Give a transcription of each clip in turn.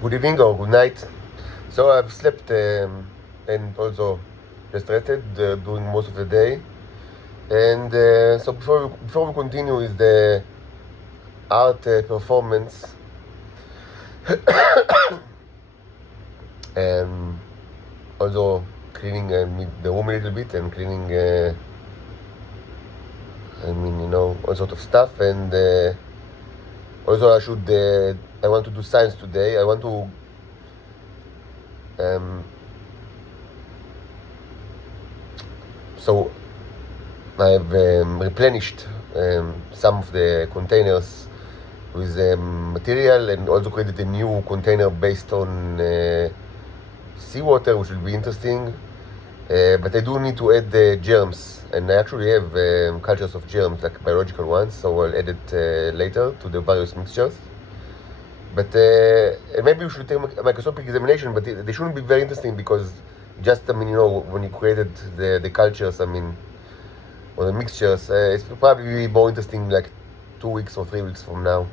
Good evening or good night. So I've slept and also just rested during most of the day. And so before we continue with the art performance, and also cleaning the room a little bit and cleaning, all sort of stuff. And also I want to do science today. I want to so I've replenished some of the containers with material and also created a new container based on seawater, which will be interesting. But I do need to add the germs, and I actually have cultures of germs, like biological ones, so I'll add it later to the various mixtures. But maybe we should take a microscopic examination, but they shouldn't be very interesting because when you created the cultures, or the mixtures, it's probably more interesting like 2 weeks or 3 weeks from now.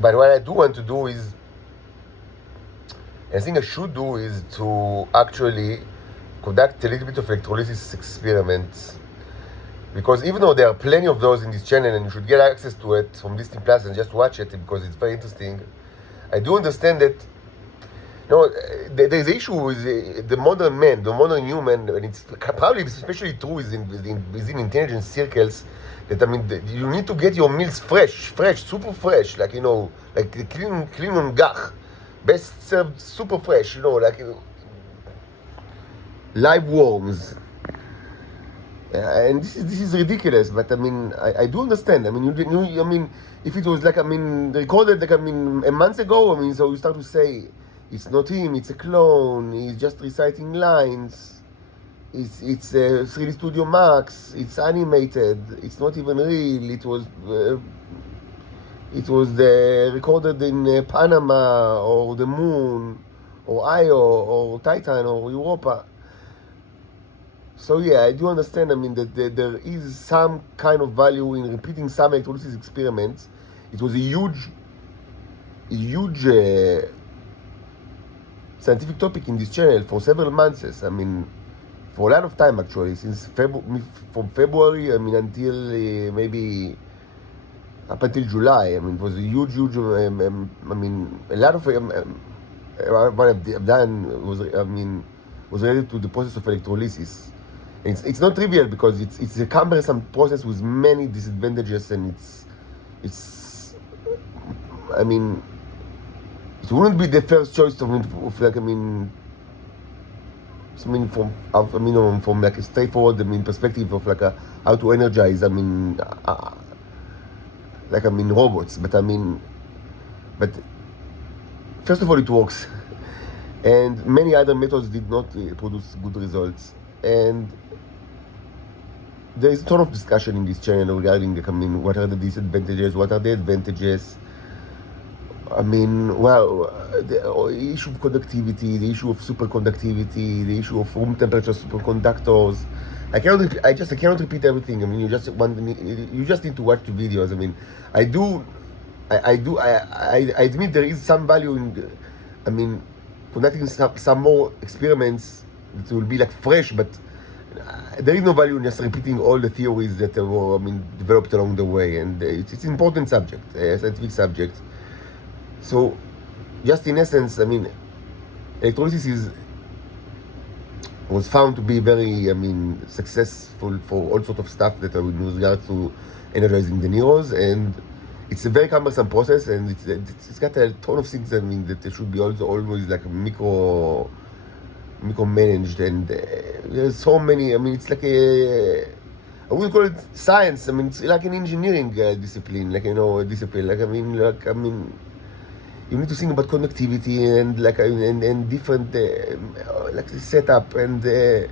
But what I do want to do is, I think I should do is to actually conduct a little bit of electrolysis experiments. Because even though there are plenty of those in this channel and you should get access to it from Disney Plus and just watch it because it's very interesting, I do understand that there's an issue with the modern man, the modern human, and it's probably especially true within intelligence circles, that you need to get your meals fresh, super fresh, like like clean on gach, best served super fresh, live worms. And this is ridiculous, but I do understand. If it was recorded like a month ago, so you start to say it's not him, it's a clone, he's just reciting lines, it's 3D Studio Max, it's animated, it's not even real, it was recorded in Panama or the Moon or Io or Titan or Europa. So yeah, I do understand, that there is some kind of value in repeating some electrolysis experiments. It was a huge scientific topic in this channel for several months. For a lot of time actually, since from February, until maybe up until July. It was a huge, a lot of what I've done was related to the process of electrolysis. It's not trivial because it's a cumbersome process with many disadvantages, and it wouldn't be the first choice from like a straightforward perspective of how to energize robots, but first of all it works, and many other methods did not produce good results. And there is a ton of discussion in this channel regarding what are the disadvantages, what are the advantages. The issue of conductivity, the issue of superconductivity, the issue of room temperature superconductors. I cannot repeat everything. You just need to watch the videos. I admit there is some value in conducting some more experiments that will be fresh, but there is no value in just repeating all the theories that were developed along the way, and it's an important subject, a scientific subject. So, just in essence, electrolysis was found to be very, successful for all sorts of stuff that are with regards to energizing the neurons, and it's a very cumbersome process, and it's got a ton of things. That should be also always micro-managed, and there's so many. It's like I wouldn't call it science. It's like an engineering discipline, a discipline. You need to think about conductivity and different the setup and the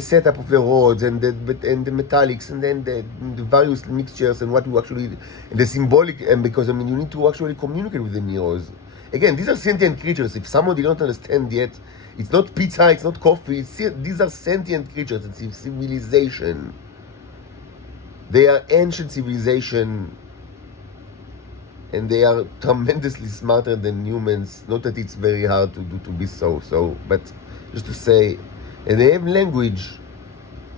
setup of the rods and the metallics, and then the various mixtures, and what you actually, and the symbolic, and because you need to actually communicate with the neurons. Again, these are sentient creatures. If someone did not understand yet, it's not pizza, it's not coffee. These are sentient creatures. It's a civilization. They are ancient civilization and they are tremendously smarter than humans. Not that it's very hard to do to be so, but just to say, and they have language,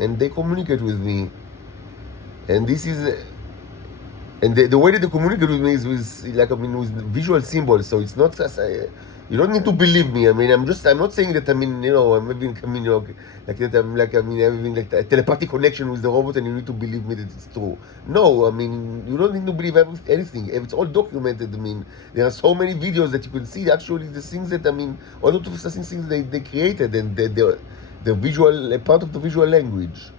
and they communicate with me, and this is, and the way that they communicate with me is with with visual symbols. So it's not as you don't need to believe me. I mean, I'm not saying that I'm having like that I'm having like a telepathic connection with the robot, and you need to believe me that it's true. No, I mean, you don't need to believe anything. It's all documented. I mean, there are so many videos that you can see actually the things that all of the things they created, and the visual part of the visual language.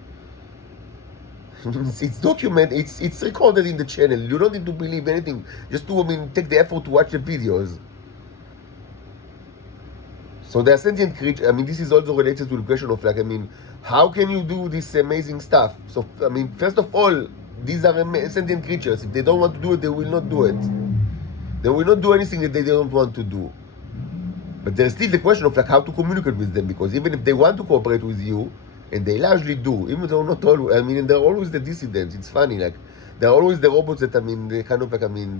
It's documented. It's recorded in the channel. You don't need to believe anything. Just take the effort to watch the videos. So they are sentient creatures. This is also related to the question of how can you do this amazing stuff? So first of all, these are sentient creatures. If they don't want to do it, they will not do it. They will not do anything that they don't want to do. But there's still the question of how to communicate with them, because even if they want to cooperate with you, and they largely do, even though not always. And they're always the dissidents. It's funny, they're always the robots that they kind of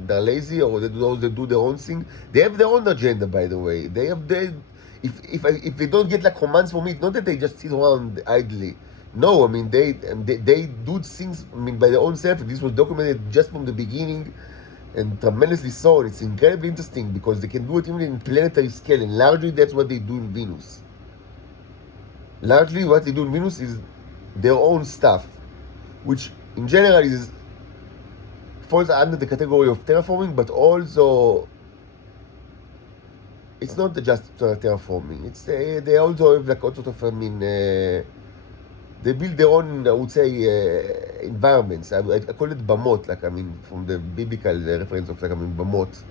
they're lazy, or they do their own thing. They have their own agenda, by the way. They have if they don't get commands from me, it's not that they just sit around idly. No, they do things by their own self. This was documented just from the beginning, and tremendously so. And it's incredibly interesting because they can do it even in planetary scale, and largely that's what they do in Venus. Largely what they do in Venus is their own stuff, which in general falls under the category of terraforming, but also it's not just terraforming. It's they also have all sort of they build their own, I would say, environments. I call it bamot, from the biblical reference of bamot.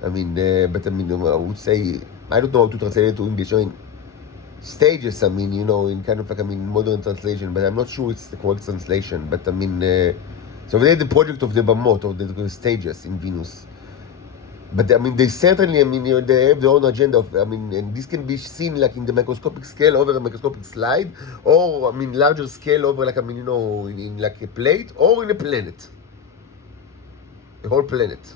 But I would say, I don't know how to translate it to English. Stages, in kind of modern translation, but I'm not sure it's the correct translation. But so they had the project of the bamot, or the stages in Venus. But they certainly, they have their own agenda of, and this can be seen in the microscopic scale over a microscopic slide, or larger scale over in a plate, or in a planet, a whole planet.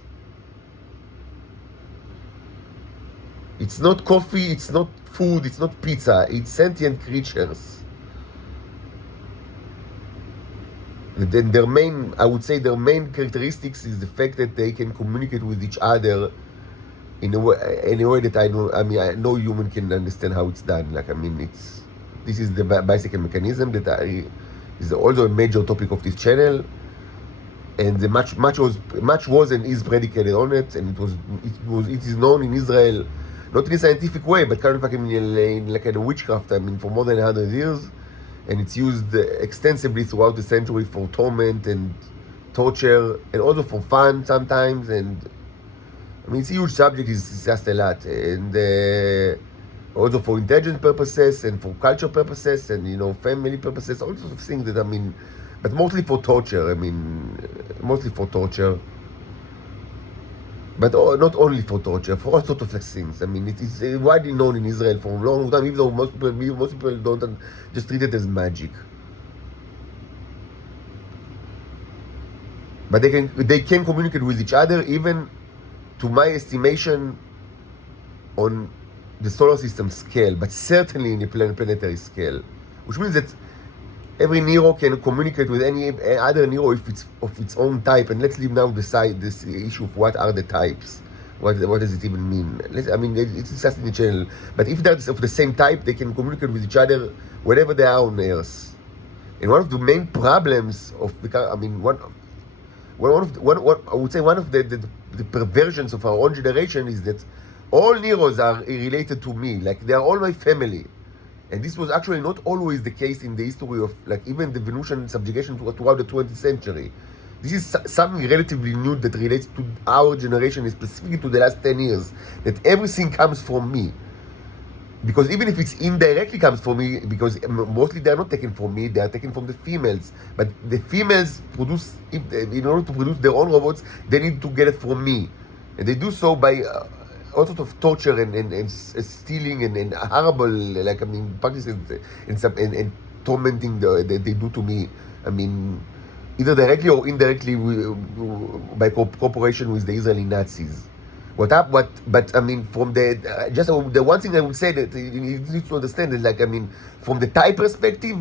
It's not coffee, it's not food, it's not pizza, it's sentient creatures. Then their main characteristics is the fact that they can communicate with each other in a way that I know human can understand how it's done. This is the bicycle mechanism that is also a major topic of this channel, and the much was and is predicated on it, and it is known in Israel, not in a scientific way, but kind of in a witchcraft, for more than 100 years. And it's used extensively throughout the century for torment and torture, and also for fun sometimes. And it's a huge subject. It's just a lot, and also for intelligence purposes and for culture purposes and family purposes, all sorts of things that but mostly for torture. Mostly for torture. But not only for torture, for all sorts of things. It is widely known in Israel for a long time, even though most people don't just treat it as magic. But they can communicate with each other, even to my estimation, on the solar system scale, but certainly in the planetary scale, which means that every Nero can communicate with any other Nero if it's of its own type. And let's leave now aside this issue of what are the types. What does it even mean? It's just in the channel. But if that's of the same type, they can communicate with each other wherever they are on Earth. And one of the main problems of one of the perversions of our own generation is that all Neros are related to me. They are all my family. And this was actually not always the case in the history of even the Venusian subjugation throughout the 20th century. This is something relatively new that relates to our generation, specifically to the last 10 years, that everything comes from me. Because even if it's indirectly comes from me, because mostly they are not taken from me, they are taken from the females. But the females produce, in order to produce their own robots, they need to get it from me. And they do so by all sorts of torture and stealing and horrible practices and tormenting that they do to me. either directly or indirectly by cooperation with the Israeli Nazis. But I mean, from the just the one thing I would say that you need to understand is like, I mean, from the type perspective,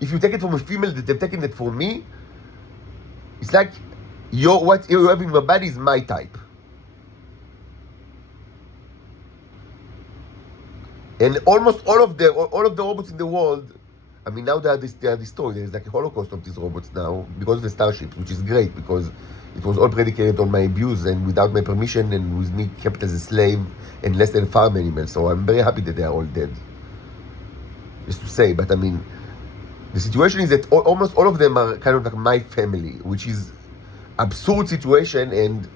if you take it from a female that they've taken it from me, it's like what you have in my body is my type. And almost all of the robots in the world, I mean, now they are destroyed. There's like a holocaust of these robots now because of the Starship, which is great because it was all predicated on my abuse and without my permission and with me kept as a slave and less than farm animals. So I'm very happy that they are all dead. Just to say, but I mean, the situation is that almost all of them are kind of like my family, which is absurd situation and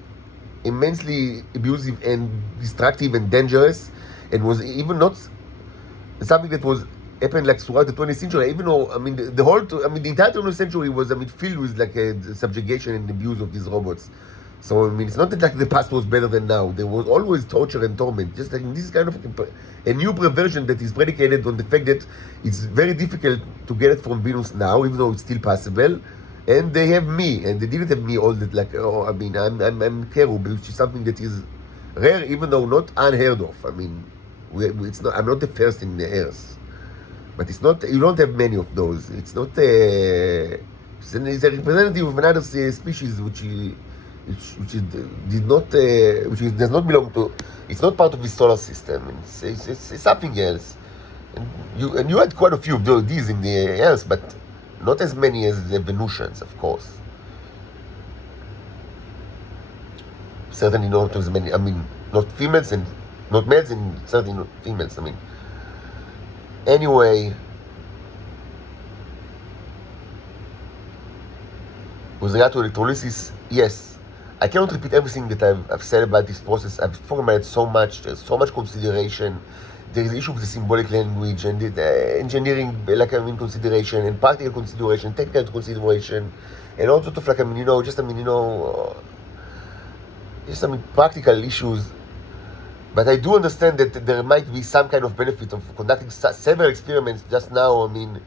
immensely abusive and destructive and dangerous, and was even not something that was happened like throughout the 20th century. Even though, I mean, the entire 20th century was, I mean, filled with like a subjugation and abuse of these robots. So I mean, it's not that like the past was better than now. There was always torture and torment. Just like this is kind of a new perversion that is predicated on the fact that it's very difficult to get it from Venus now, even though it's still possible. And they have me, and they didn't have me all that. Like, I mean, I'm cherub, which is something that is rare, even though not unheard of. I mean, it's not. I'm not the first in the earth, but it's not. You don't have many of those. It's not. It's a representative of another species, which does not belong to. It's not part of the solar system. It's something else. And you had quite a few of these in the earth, but not as many as the Venusians, of course. Certainly not as many. I mean, not females and not males, and certainly not females. I mean, anyway, with regard to electrolysis, yes, I cannot repeat everything that I've said about this process. I've spoken about it so much. There's so much consideration. There is the issue of the symbolic language and the engineering, like, I mean, consideration and practical consideration, technical consideration, and all sorts of, like, I mean, practical issues. But I do understand that there might be some kind of benefit of conducting several experiments just now. I mean,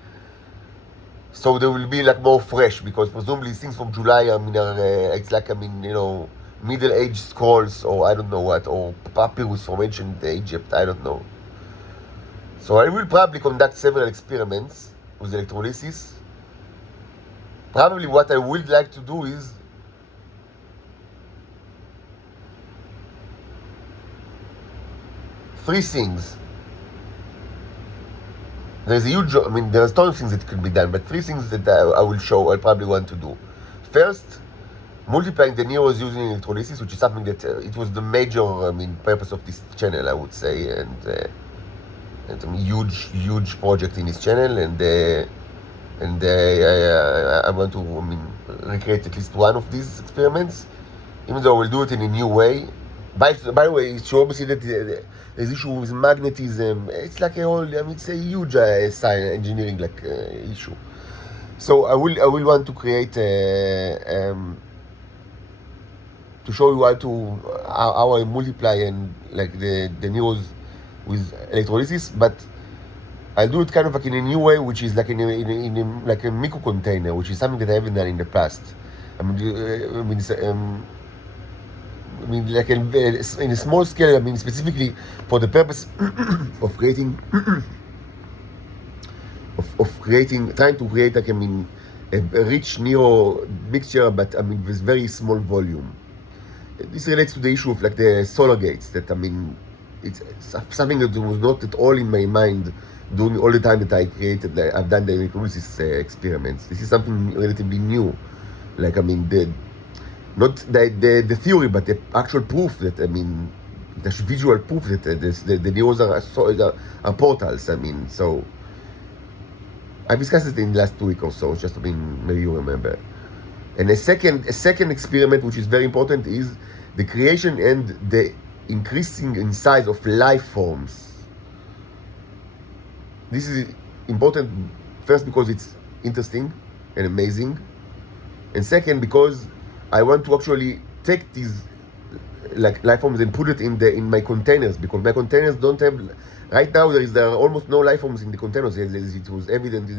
so they will be like more fresh, because presumably things from July, I mean, it's like, I mean, Middle Age scrolls, or I don't know what, or papyrus from ancient Egypt, I don't know. So I will probably conduct several experiments with electrolysis. Probably what I would like to do is three things. There's a huge, I mean, there's a ton of things that could be done, but three things that I will show, I probably want to do. First, multiplying the neurons using electrolysis, which is something that it was the major, I mean, purpose of this channel, I would say, and a huge project in this channel, and I want to, I mean, recreate at least one of these experiments, even though I will do it in a new way. By the way, it should obviously that there's issue with magnetism. It's like a whole, I mean, it's a huge science engineering like issue. So I will want to create to show you how I multiply and like the neurons with electrolysis, but I'll do it kind of like in a new way, which is like in a like a micro container, which is something that I haven't done in the past. I mean, like in a small scale. I mean, specifically for the purpose of creating, trying to create like, I mean, a rich neo mixture, but I mean with very small volume. This relates to the issue of like the solar gates. That, I mean, it's something that was not at all in my mind during all the time that I've done the electrolysis experiments. This is something relatively new. Like, I mean, not the theory, but the actual proof that, I mean, the visual proof that the neurons are portals. I mean, so I've discussed it in the last 2 weeks or so, just, I mean, maybe you remember. And a second experiment, which is very important, is the creation and the increasing in size of life forms. This is important, first because it's interesting and amazing, and second because I want to actually take these like life forms and put it in my containers, because my containers don't have, right now there are almost no life forms in the containers, as it was evident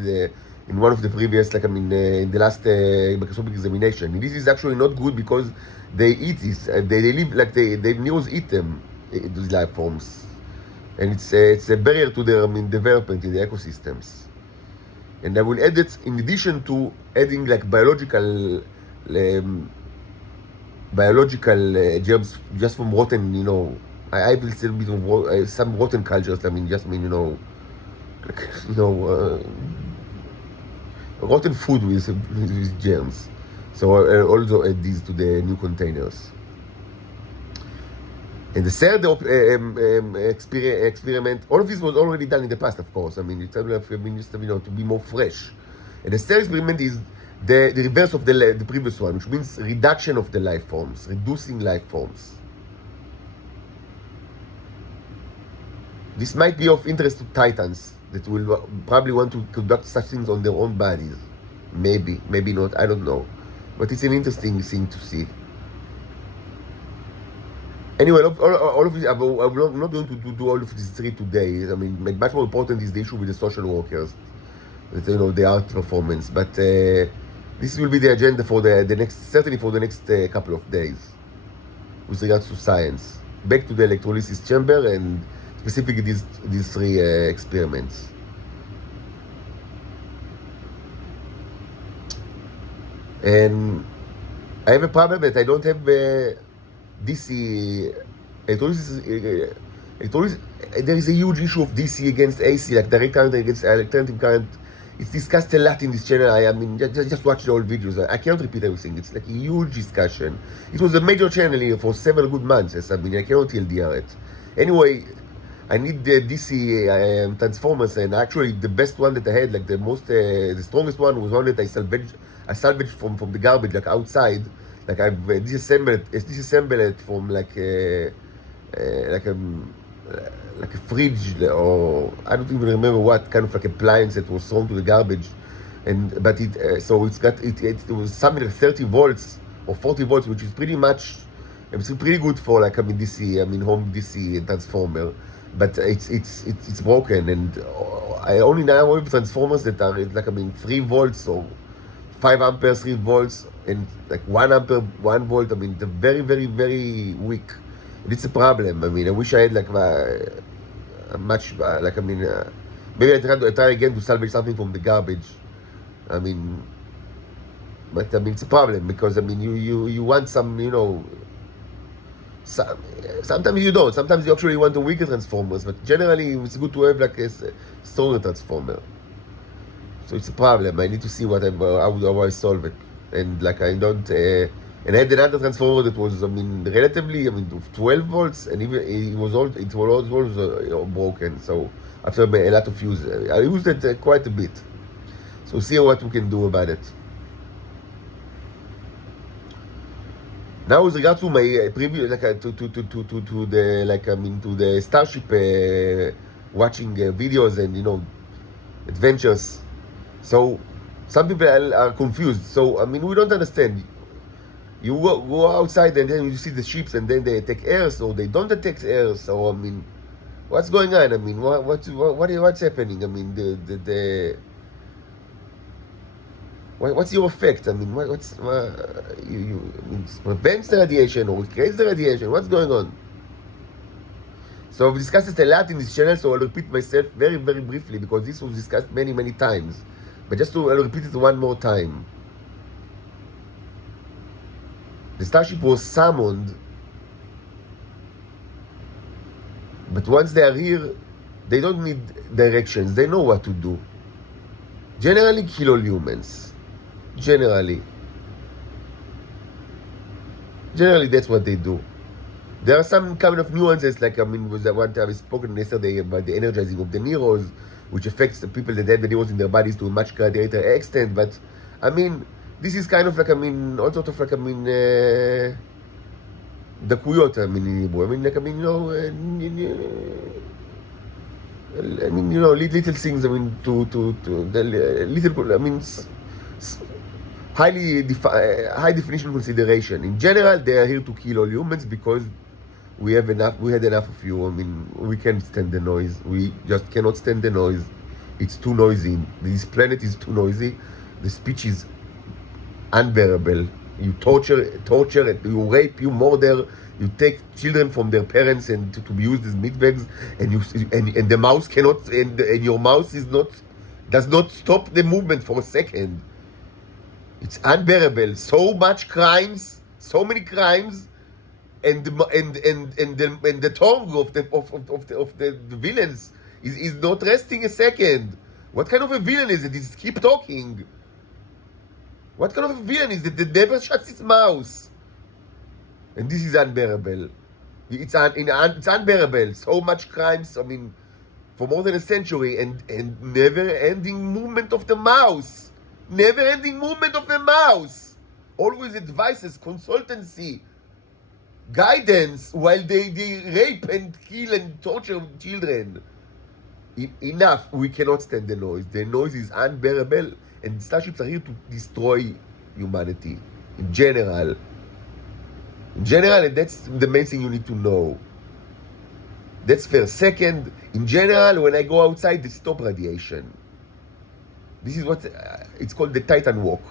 in one of the previous, like, in the last microscopic examination. And this is actually not good because they eat this, they live, like, the neurons eat them, these life forms. And it's a barrier to their, development in the ecosystems. And I will add it in addition to adding, like, biological germs just from rotten, I will still be some rotten cultures. Just rotten food with germs. So I'll also add these to the new containers. And the third experiment, all of this was already done in the past, of course. It's just to be more fresh. And the third experiment is the reverse of the previous one, which means reduction of the life forms, reducing life forms. This might be of interest to Titans that will probably want to conduct such things on their own bodies. Maybe, maybe not, I don't know. But it's an interesting thing to see. Anyway, all of this, I'm not going to do all of these three today. Much more important is the issue with the social workers, the art performance. But this will be the agenda for the next, certainly for the next couple of days, with regards to science. Back to the electrolysis chamber and specifically these three experiments. And I have a problem that I don't have DC electrolysis. There is a huge issue of DC against AC, like direct current against alternating current. It's discussed a lot in this channel. Just watch the old videos. I cannot repeat everything. It's like a huge discussion. It was a major channel here for several good months. I cannot TLDR it. Anyway, I need the DC transformers, and actually the best one that I had, like the strongest one, was one that I salvaged from the garbage, like outside. Like I've disassembled it from like a fridge, or I don't even remember what kind of like appliance that was thrown to the garbage, but it was something like 30 volts or 40 volts, which is pretty much, it's pretty good for like DC, home DC transformer, but it's broken, and I only now have transformers that are like 3 volts or 5 amperes, 3 volts, and like 1 ampere, 1 volt. They're very, very, very weak. And it's a problem. I wish I had like a much, maybe I try again to salvage something from the garbage. But it's a problem because you want some, sometimes you don't. Sometimes you actually want the weaker transformers, but generally it's good to have like a stronger transformer. So it's a problem. I need to see how I solve it. And like I don't, and I had another transformer that was, relatively, 12 volts, and even it was broken. So after a lot of use, I used it quite a bit. So see what we can do about it. Now with regard to my previous, to the Starship watching videos and adventures. So some people are confused. So we don't understand. You go outside and then you see the ships and then they take airs or they don't take airs. So what's going on? What's happening? What's your effect? Prevents the radiation or creates the radiation? What's going on? So I've discussed it a lot in this channel, so I'll repeat myself very, very briefly because this was discussed many, many times. But I'll repeat it one more time. The Starship was summoned, but once they are here, they don't need directions. They know what to do. Generally, kill all humans. Generally, that's what they do. There are some kind of nuances, like was the one time I spoken yesterday about the energizing of the neurons, which affects the people that have the neurons in their bodies to a much greater extent. But this is kind of like all sort of like the kuyot in Hebrew. Little things. The little. High definition consideration. In general, they are here to kill all humans because we had enough of you. We can't stand the noise. We just cannot stand the noise. It's too noisy. This planet is too noisy. The speech is unbearable. You torture, you rape, you murder, you take children from their parents and to be used as meat bags, and and the mouse cannot, and your mouse does not stop the movement for a second. It's unbearable. So much crimes, so many crimes, and the tongue of the villains is not resting a second. What kind of a villain is it? Is keep talking. What kind of a villain is it that never shuts its mouth? And this is unbearable. It's unbearable. So much crimes, I mean, for more than a century, and never-ending movement of the mouse. Never-ending movement of the mouse. Always advices, consultancy, guidance, while they rape and kill and torture children. Enough. We cannot stand the noise. The noise is unbearable, and starships are here to destroy humanity in general. In general, and that's the main thing you need to know. That's first. Second, in general, when I go outside, they stop radiation. This is what it's called the Titan Walk.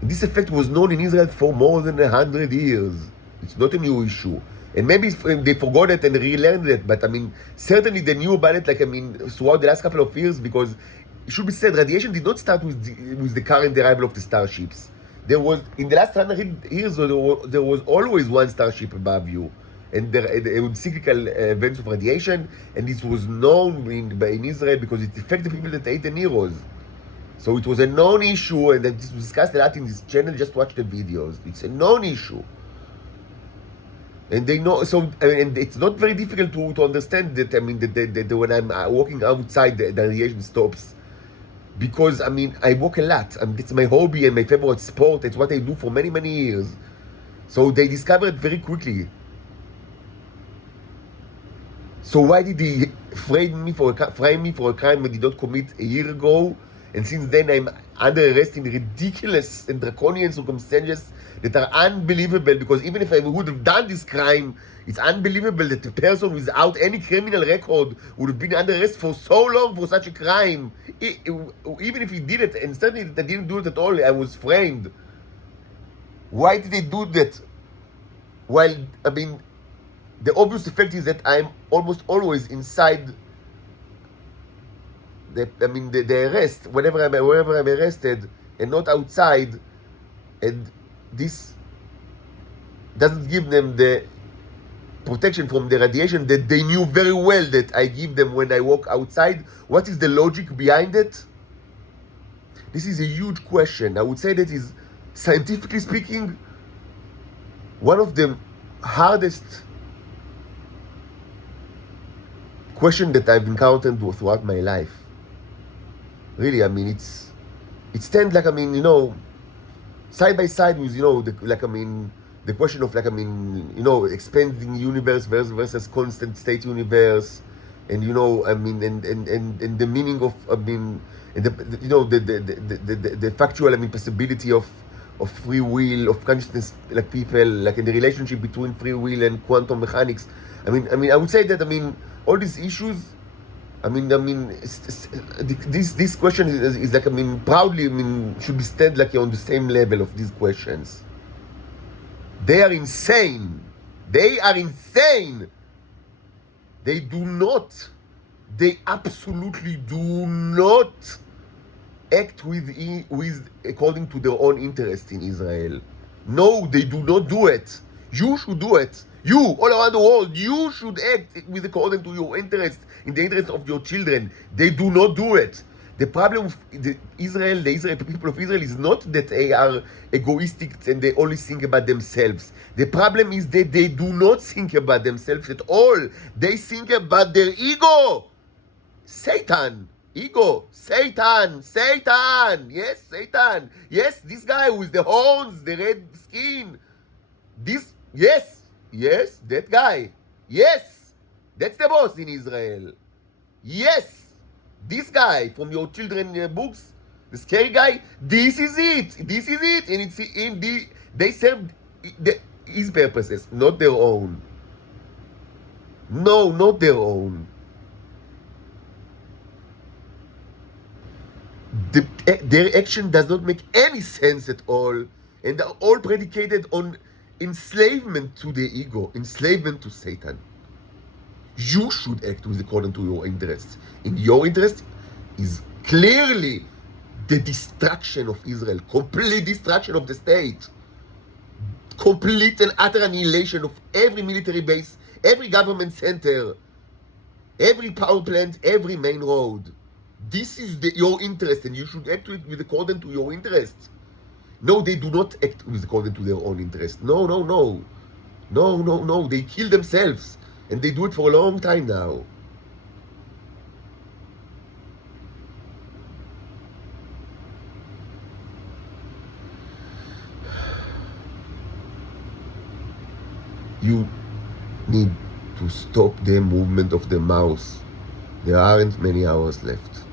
And this effect was known in Israel for more than 100 years. It's not a new issue. And maybe they forgot it and relearned it, but I mean, certainly they knew about it, like, I mean, throughout the last couple of years, because it should be said, radiation did not start with the current arrival of the starships. There was, in the last 100 years, there was always one starship above you. And there were cyclical events of radiation, and this was known in Israel because it affected people that ate the Neros. So it was a known issue, and this was discussed a lot in this channel. Just watch the videos. It's a known issue. And they know, so, and it's not very difficult to understand that, I mean, that when I'm walking outside, the radiation stops. Because, I mean, I walk a lot. I mean, it's my hobby and my favorite sport. It's what I do for many, many years. So they discovered very quickly. So why did they frame me for a crime I did not commit a year ago? And since then I'm under arrest in ridiculous and draconian circumstances that are unbelievable, because even if I would have done this crime, it's unbelievable that a person without any criminal record would have been under arrest for so long for such a crime. Even if he did it, and certainly that I didn't do it at all, I was framed. Why did they do that? Well, I mean, the obvious effect is that I'm almost always inside the arrest, wherever I'm arrested, and not outside, and this doesn't give them the protection from the radiation that they knew very well that I give them when I walk outside. What is the logic behind it? This is a huge question. I would say that is, scientifically speaking, one of the hardest question that I've encountered throughout my life. Really, I mean, it stands like, I mean, you know, side by side with, you know, the question of, like, I mean, you know, expanding universe versus constant state universe, and, you know, I mean, and the meaning of, I mean, and you know, the factual, I mean, possibility of free will, of consciousness, like people, like in the relationship between free will and quantum mechanics. I mean, I would say that, I mean, all these issues, I mean, this question is like, I mean, proudly, I mean, should be stand like on the same level of these questions. They are insane. They are insane. They do not, they absolutely do not act with according to their own interest in Israel. No, they do not do it. You should do it. You, all around the world, you should act with according to your interest, in the interest of your children. They do not do it. The problem with the people of Israel is not that they are egoistic and they only think about themselves. The problem is that they do not think about themselves at all. They think about their ego. Satan. Ego. Satan. Yes, Satan. Yes, this guy with the horns, the red skin. Yes, that guy. Yes, that's the boss in Israel. Yes, this guy from your children books, the scary guy. This is it, and it's they serve his purposes, not their own. No, not their own. their action does not make any sense at all, and are all predicated on enslavement to the ego, enslavement to Satan. You should act according to your interests. And your interest is clearly the destruction of Israel, complete destruction of the state, complete and utter annihilation of every military base, every government center, every power plant, every main road. This is your interest, and you should act with according to your interests. No, they do not act with according to their own interest. No. They kill themselves, and they do it for a long time now. You need to stop the movement of the mouse. There aren't many hours left.